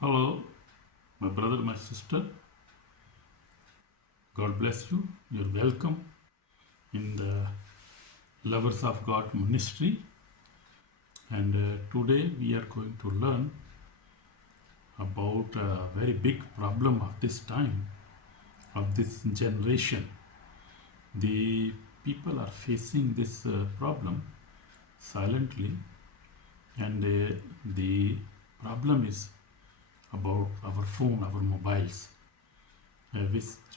Hello, my brother, my sister. God bless you. You're welcome in the Lovers of God ministry. And today we are going to learn about a very big problem of this time, of this generation. The people are facing this problem silently, and the problem is about our phone, our mobiles,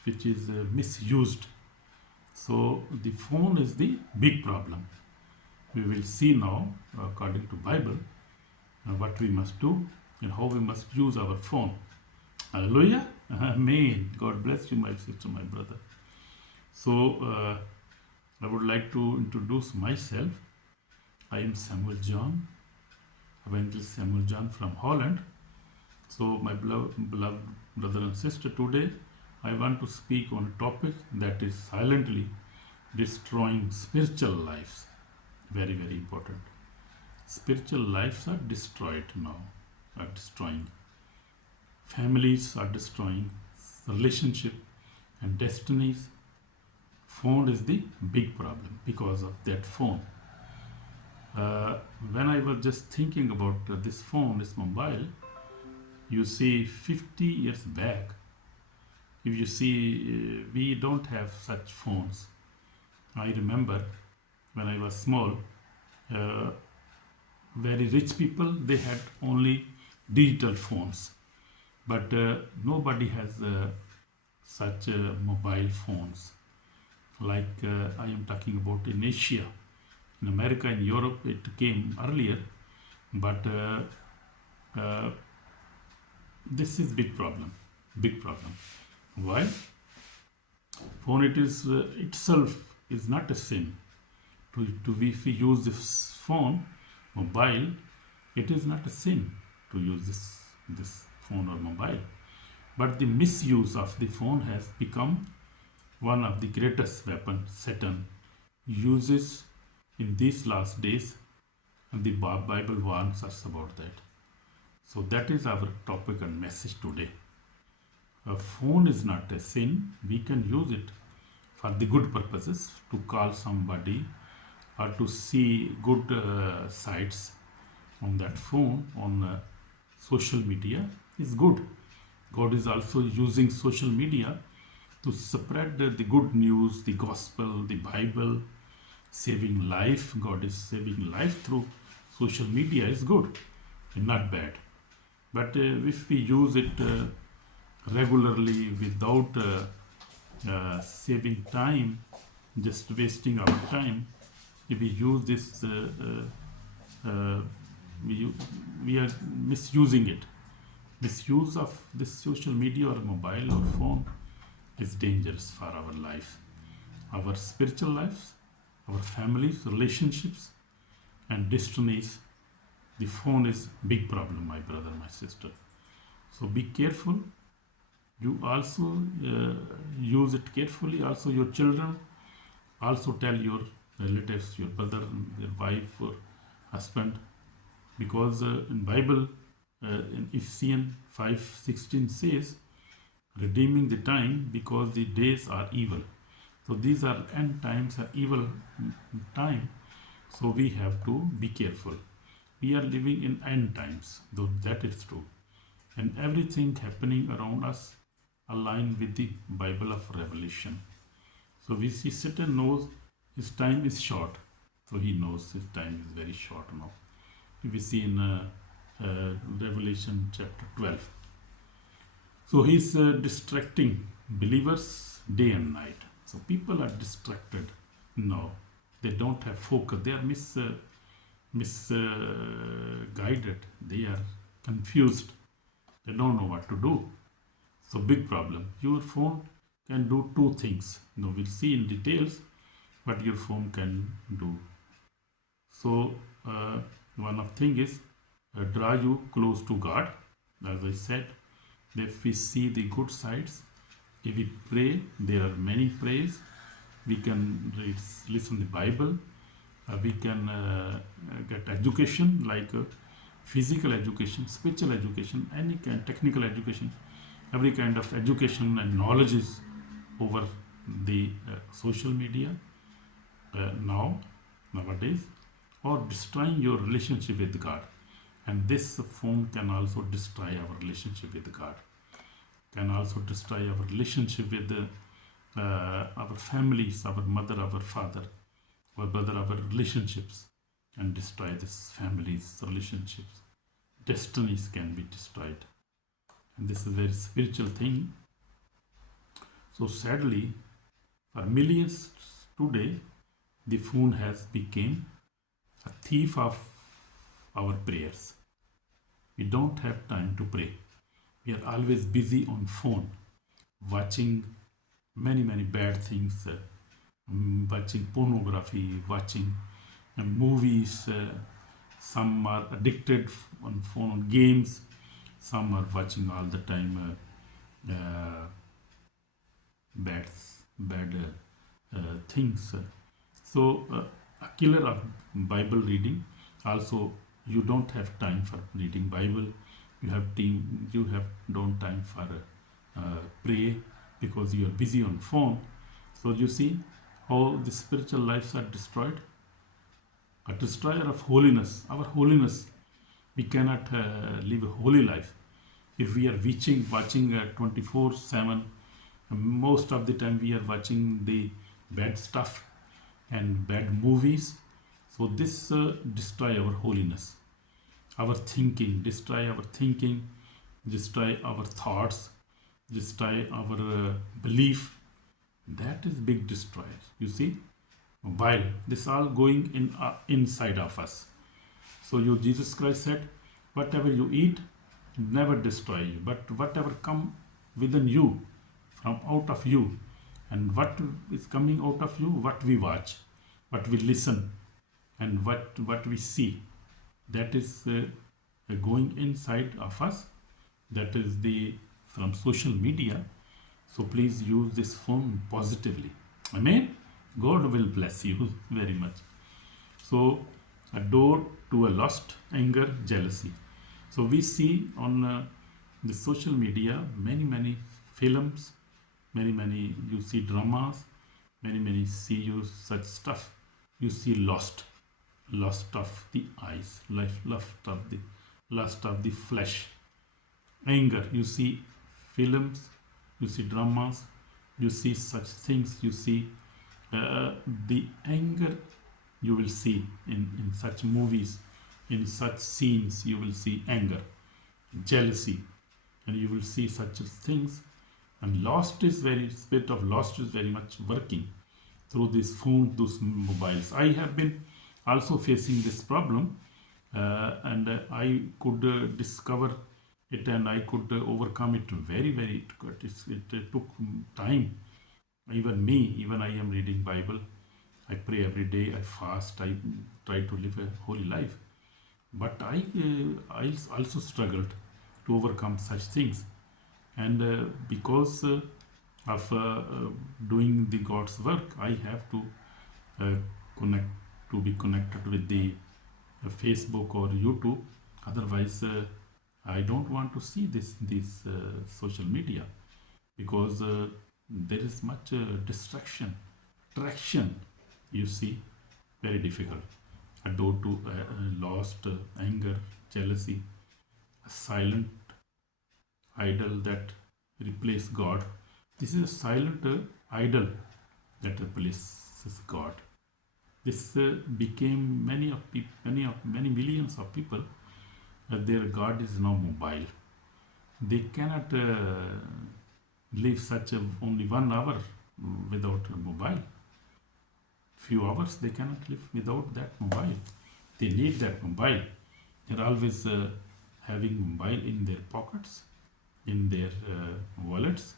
which is misused. So the phone is the big problem. We will see now, according to Bible, what we must do and how we must use our phone. Hallelujah. Amen. God bless you, my sister, my brother. So I would like to introduce myself. I am Samuel John, Evangelist Samuel John from Holland. So my beloved brother and sister, today I want to speak on a topic that is silently destroying spiritual lives. Very, very important. Spiritual lives are destroyed now, are destroying. Families are destroying, relationship and destinies. Phone is the big problem because of that phone. When I was just thinking about this phone, this mobile, you see 50 years back, if you see, we don't have such phones. I remember when I was small, uh, very rich people, they had only digital phones, but nobody has such mobile phones like I am talking about in Asia. In America and Europe it came earlier, but this is big problem. Why? Phone it is itself is not a sin. If we use this phone, mobile, it is not a sin to use this phone or mobile. But the misuse of the phone has become one of the greatest weapons Satan uses in these last days, and the Bible warns us about that. So that is our topic and message today. A phone is not a sin. We can use it for the good purposes, to call somebody or to see good sites on that phone, on social media is good. God is also using social media to spread the good news, the gospel, the Bible, saving life. God is saving life through social media is good and not bad. But if we use it regularly without saving time, just wasting our time, if we use this, we are misusing it. Misuse of this social media or mobile or phone is dangerous for our life, our spiritual lives, our families, relationships, and destinies. The phone is big problem, my brother, my sister. So be careful. You also use it carefully. Also your children. Also tell your relatives, your brother, their wife or husband, because in Bible, in Ephesians 5:16 says, redeeming the time because the days are evil. So these are end times, are evil time. So we have to be careful. We are living in end times, though that is true. And everything happening around us align with the Bible of Revelation. So we see Satan knows his time is short. So he knows his time is very short now. We see in Revelation chapter 12. So he's distracting believers day and night. So people are distracted now. They don't have focus. They are misguided. They are confused. They don't know what to do. So big problem. Your phone can do two things. Now we'll see in details what your phone can do. So one of thing is draw you close to God. As I said, if we see the good sides, if we pray, there are many prayers. We can listen the Bible. We can get education like physical education, spiritual education, any kind, technical education, every kind of education and knowledge is over the social media nowadays, or destroying your relationship with God. And this phone can also destroy our relationship with God, can also destroy our relationship with our families, our mother, our father, our brother, our relationships, and destroy this family's relationships. Destinies can be destroyed. And this is a very spiritual thing. So sadly, for millions today, the phone has become a thief of our prayers. We don't have time to pray. We are always busy on phone, watching many bad things, watching pornography, watching movies. Some are addicted on phone on games. Some are watching all the time bad things. So a killer of Bible reading. Also, you don't have time for reading Bible. You have don't time for pray because you are busy on phone. So you see how the spiritual lives are destroyed. A destroyer of holiness. Our holiness. We cannot live a holy life if we are watching 24/7. Most of the time we are watching the bad stuff and bad movies. So this destroy our holiness, our thinking, destroy our thinking, destroy our thoughts, destroy our belief. That is big destroyer. You see, mobile. This all going in inside of us. So Jesus Christ said, whatever you eat, never destroy you, but whatever come within you, from out of you, and what is coming out of you, what we watch, what we listen, and what we see, that is going inside of us. That is the from social media. So please use this phone positively. Amen. God will bless you very much. So a door to a lust, anger, jealousy. So we see on the social media many films, many you see dramas, many see you such stuff. You see lust of the eyes, lust of the flesh, anger. You see films, you see dramas, you see such things. You see the anger. You will see in such movies, in such scenes. You will see anger, jealousy, and you will see such things. And spirit of lust is very much working through this phone, those mobiles. I have been also facing this problem, and I could discover it, and I could overcome it very good. It took time. Even I am reading Bible. I pray every day. I fast. I try to live a holy life. But I also struggled to overcome such things. And because of doing the God's work, I have to be connected with the Facebook or YouTube. Otherwise, I don't want to see this social media, because there is much distraction, traction. You see, very difficult. A door to lust, anger, jealousy, a silent idol that replaces God. This is a silent idol that replaces God. This became many millions of people. Their God is now mobile. They cannot live such only 1 hour without a mobile. Few hours they cannot live without that mobile. They need that mobile. They're always having mobile in their pockets, in their wallets.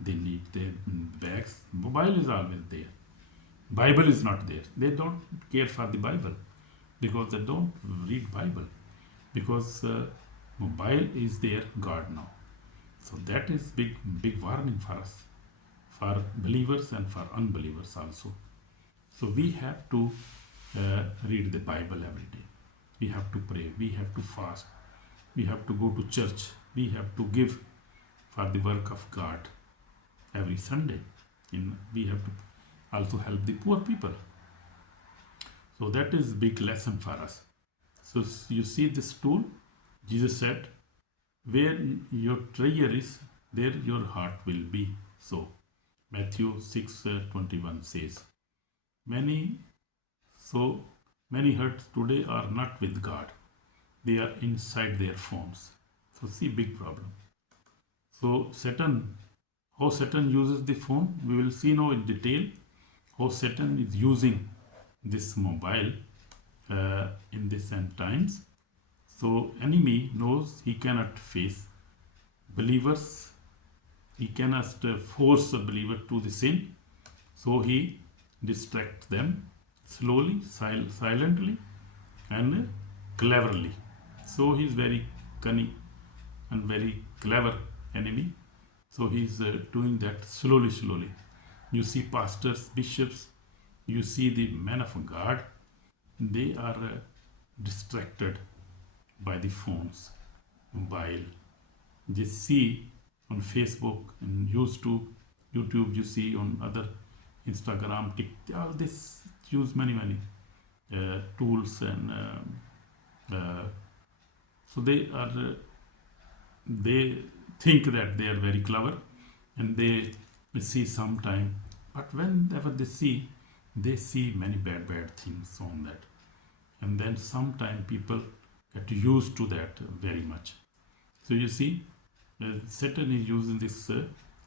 They need their bags. Mobile is always there. Bible is not there. They don't care for the Bible because they don't read Bible, because mobile is their God now. So that is big warning for us, for believers and for unbelievers also. So we have to read the Bible every day. We have to pray. We have to fast. We have to go to church. We have to give for the work of God every Sunday. We have to also help the poor people. So that is big lesson for us. So you see this tool, Jesus said, where your treasure is, there your heart will be. So Matthew 6:21 says, many hearts today are not with God. They are inside their phones. So see, big problem. So how Satan uses the phone, we will see now in detail how Satan is using this mobile in this end times. So enemy knows he cannot face believers. He cannot force a believer to the sin. So he distracts them slowly, silently, and cleverly. So he is very cunning and very clever enemy. So he is doing that slowly. You see pastors, bishops, you see the men of God, they are distracted by the phones, mobile. They see on Facebook and YouTube, you see on other Instagram, TikTok, all this use many tools, and so they think that they are very clever, and they see sometime, but whenever they see many bad things on that, and then sometime people get used to that very much. So you see, Satan is using this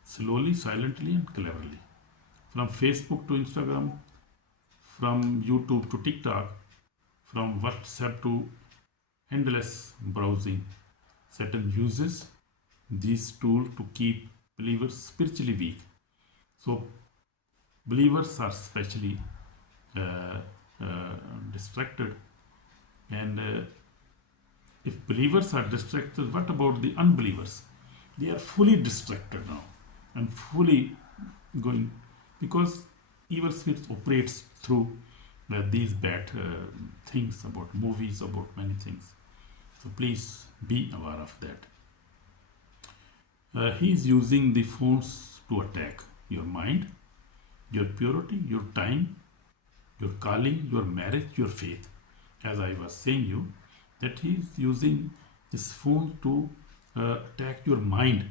slowly, silently, and cleverly. From Facebook to Instagram, from YouTube to TikTok, from WhatsApp to endless browsing, Satan uses these tools to keep believers spiritually weak. So believers are especially distracted, and if believers are distracted, what about the unbelievers? They are fully distracted now and fully going, because evil spirits operates through these bad things, about movies, about many things. So please be aware of that. He is using the phones to attack your mind, your purity, your time, your calling, your marriage, your faith. As I was saying you, that he is using this phone to attack your mind.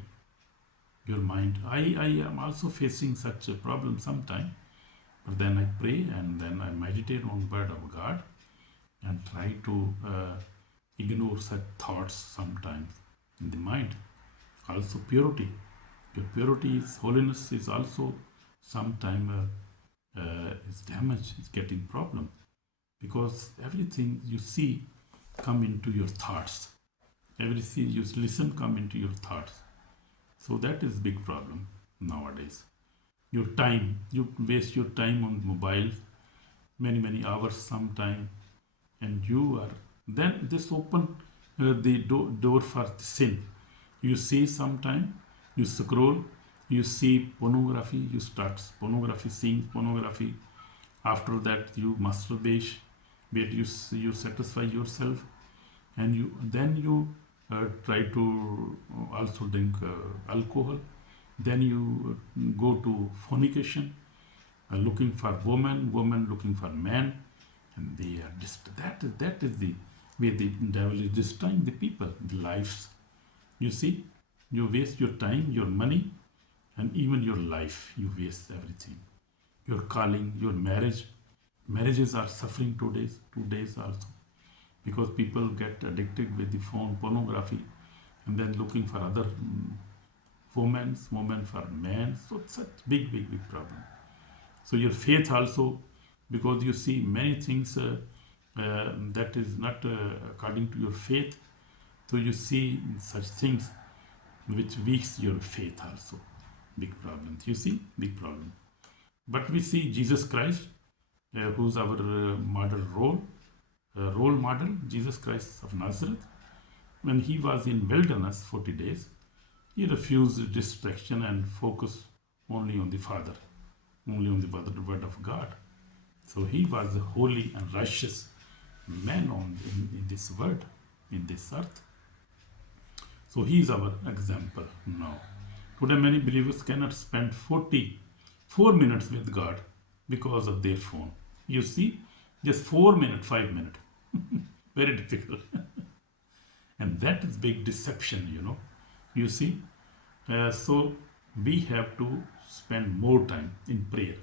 Your mind. I am also facing such a problem sometime, but then I pray and then I meditate on the word of God and try to ignore such thoughts sometimes in the mind. Also purity. Your purity is holiness is also sometime is damaged, is getting problem, because everything you see come into your thoughts. Everything you listen come into your thoughts. So that is big problem nowadays. Your time, you waste your time on mobiles, many hours sometime, and you are, then this open the door for the sin. You see sometime, you scroll, you see pornography, you start pornography, seeing pornography. After that you masturbate, where you satisfy yourself, and you try to also drink alcohol. Then you go to fornication, looking for woman looking for man, and they are that is the way the devil is destroying the people, the lives. You see, you waste your time, your money, and even your life. You waste everything. Your calling, your marriages are suffering today's also, because people get addicted with the phone, pornography, and then looking for other women for men. So it's such big problem. So your faith also, because you see many things that is not according to your faith. So you see such things which weaks your faith also. Big problems. You see, big problem. But we see Jesus Christ, who's our role model, Jesus Christ of Nazareth. When he was in wilderness 40 days, he refused distraction and focused only on the Father, only on the word of God. So he was holy and righteous man in this world, in this earth. So he is our example now. Today many believers cannot spend 44 minutes with God because of their phone. You see, just 4 minutes, 5 minutes. Very difficult. And that is big deception. You see, so we have to spend more time in prayer,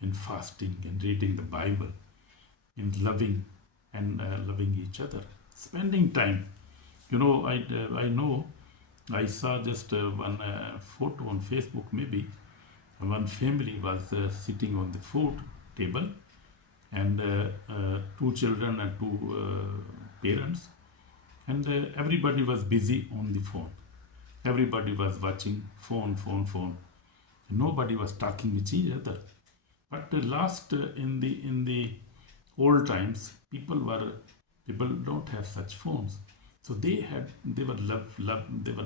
in fasting, in reading the Bible, in loving and loving each other, spending time. I know I saw just one photo on Facebook. Maybe one family was sitting on the food table, and two children and two parents, and everybody was busy on the phone. Everybody was watching phone. Nobody was talking with each other. But last in the old times, people don't have such phones, so they were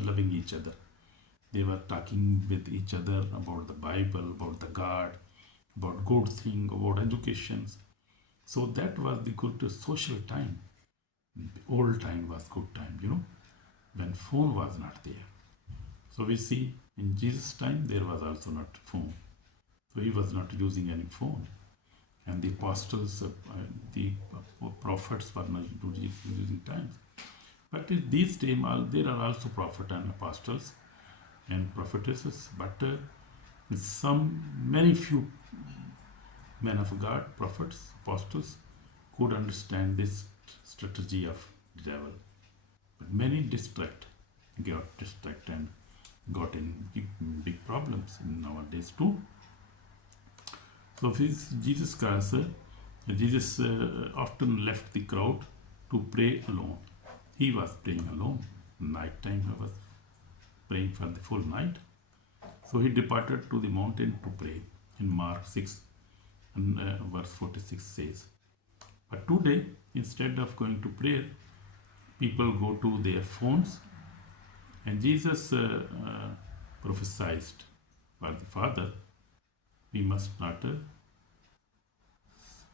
loving each other. They were talking with each other about the Bible, about the God, about good thing, about educations. So that was the good social time. Old time was good time, when phone was not there. So we see in Jesus' time there was also not phone. So he was not using any phone. And the apostles, the prophets were not using times. But in these days there are also prophets and apostles and prophetesses. But many few men of God, prophets, apostles, could understand this strategy of the devil. But many got distracted and got in big problems in nowadays too. So Jesus Christ, Jesus often left the crowd to pray alone. He was praying alone. Night time he was praying for the full night. So he departed to the mountain to pray. In Mark 6 and verse 46 says. But today, instead of going to prayer, people go to their phones. And Jesus prophesied by the Father, we must not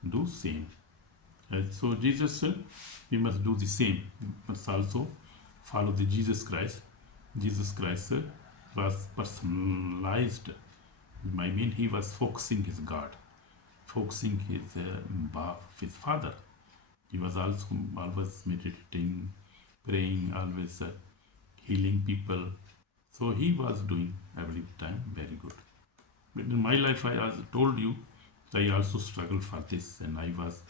do same. So Jesus said, we must do the same. We must also follow the Jesus Christ. Jesus Christ was personalized. I mean, he was focusing his God, focusing his Father. He was also always meditating, praying, always healing people. So he was doing every time very good. But in my life, I told you, I also struggled for this, and I was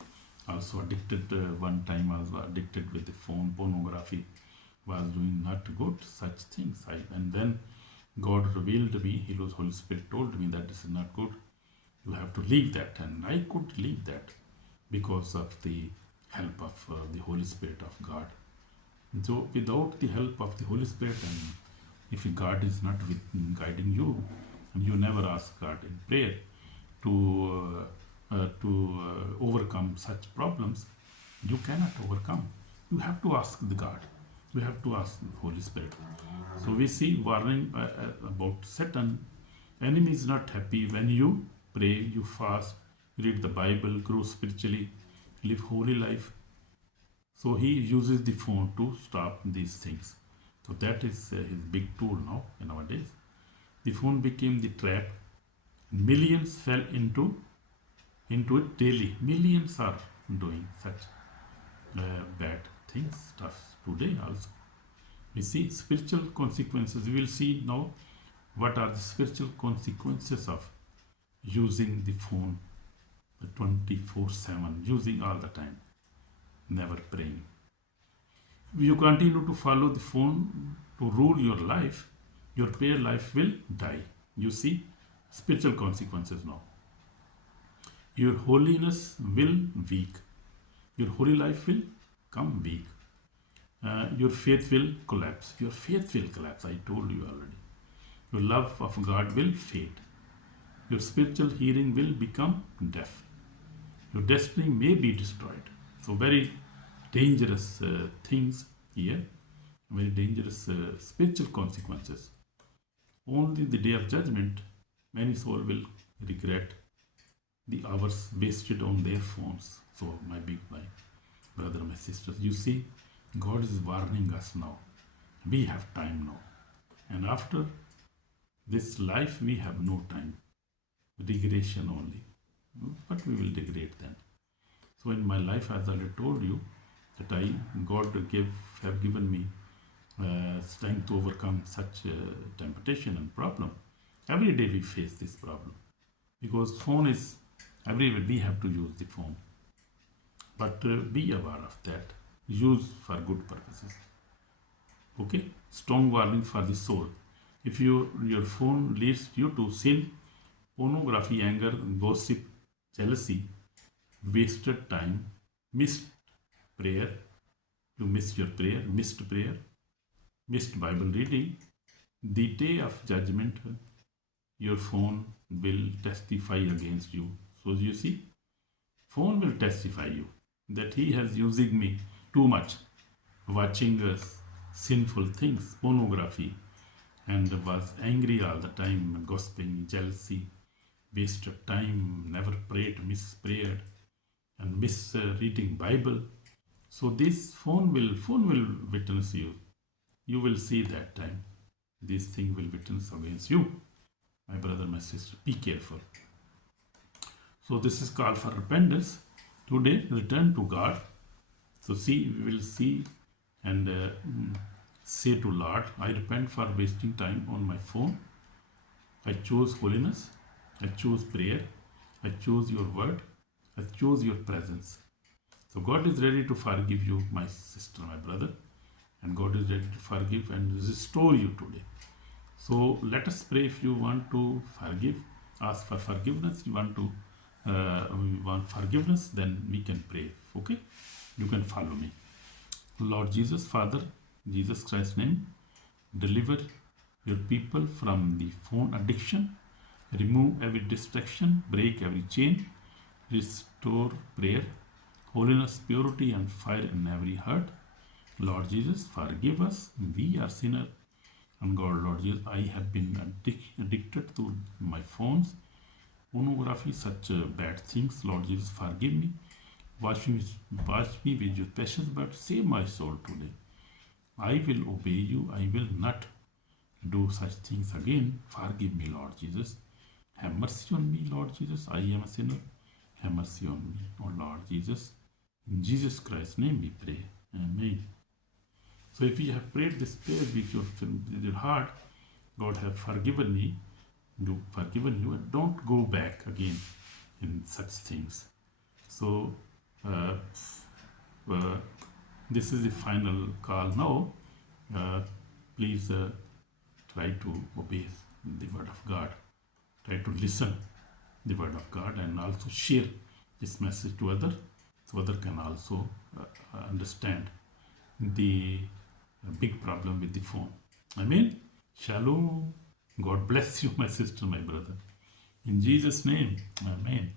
also addicted. One time I was addicted with the phone, pornography, was doing not good, such things. And then God revealed me, Holy Spirit told me that this is not good. You have to leave that. And I could leave that because of the help of the Holy Spirit of God. And so without the help of the Holy Spirit, and if God is not guiding you, and you never ask God in prayer to overcome such problems, you cannot overcome. You have to ask the God. You have to ask the Holy Spirit. So we see warning about Satan. Enemy is not happy when you pray, you fast, read the Bible, grow spiritually, live holy life. So he uses the phone to stop these things. So that is his big tool now nowadays. The phone became the trap. Millions fell into it daily. Millions are doing such bad things, stuff today also. We see spiritual consequences. We will see now what are the spiritual consequences of using the phone 24/7, using all the time, never praying. If you continue to follow the phone to rule your life, your prayer life will die. You see spiritual consequences now. Your holiness will weak. Your holy life will come weak. Your faith will collapse. Your faith will collapse. I told you already. Your love of God will fade. Your spiritual hearing will become deaf. Your destiny may be destroyed. So very dangerous things here. Very dangerous spiritual consequences. Only the day of judgment, many souls will regret the hours wasted on their phones. So my big life. brother, my sisters. You see, God is warning us now. We have time now. And after this life, we have no time. Degradation only. But we will degrade then. So in my life, as I told you, that God have given me strength to overcome such temptation and problem. Every day we face this problem. Because phone is everywhere, we have to use the phone. But be aware of that. Use for good purposes. Okay? Strong warning for the soul. If your phone leads you to sin, pornography, anger, gossip, jealousy, wasted time, missed prayer, you miss your prayer, missed Bible reading, the day of judgment, your phone will testify against you. So you see, phone will testify you that he has using me too much, watching sinful things, pornography, and was angry all the time, gossiping, jealousy, wasted time, never prayed, misprayed, and miss reading Bible. So this phone will witness you. You will see that time. This thing will witness against you. My brother, my sister, be careful. So this is called for repentance. Today, return to God. So see, we will see and say to Lord, I repent for wasting time on my phone. I chose holiness. I chose prayer. I chose your word. I chose your presence. So God is ready to forgive you, my sister, my brother. And God is ready to forgive and restore you today. So let us pray. If you want to forgive, ask for forgiveness. You want to want forgiveness, then we can pray. Okay? You can follow me. Lord Jesus, Father, Jesus Christ's name, deliver your people from the phone addiction. Remove every distraction, break every chain, restore prayer, holiness, purity, and fire in every heart. Lord Jesus, forgive us. We are sinners. And God, Lord Jesus, I have been addicted to my phones, pornography, such bad things. Lord Jesus, forgive me. Wash me with your precious blood. Save my soul today. I will obey you. I will not do such things again. Forgive me, Lord Jesus. Have mercy on me, Lord Jesus. I am a sinner. Have mercy on me, oh Lord Jesus. In Jesus Christ's name we pray. Amen. So if you have prayed this prayer with your heart, God have forgiven me, forgiven you, and don't go back again in such things. So this is the final call now. Please try to obey the word of God. Try to listen the word of God and also share this message to others, so others can also understand the big problem with the phone. Amen. Shalom. God bless you, my sister, my brother. In Jesus' name, amen.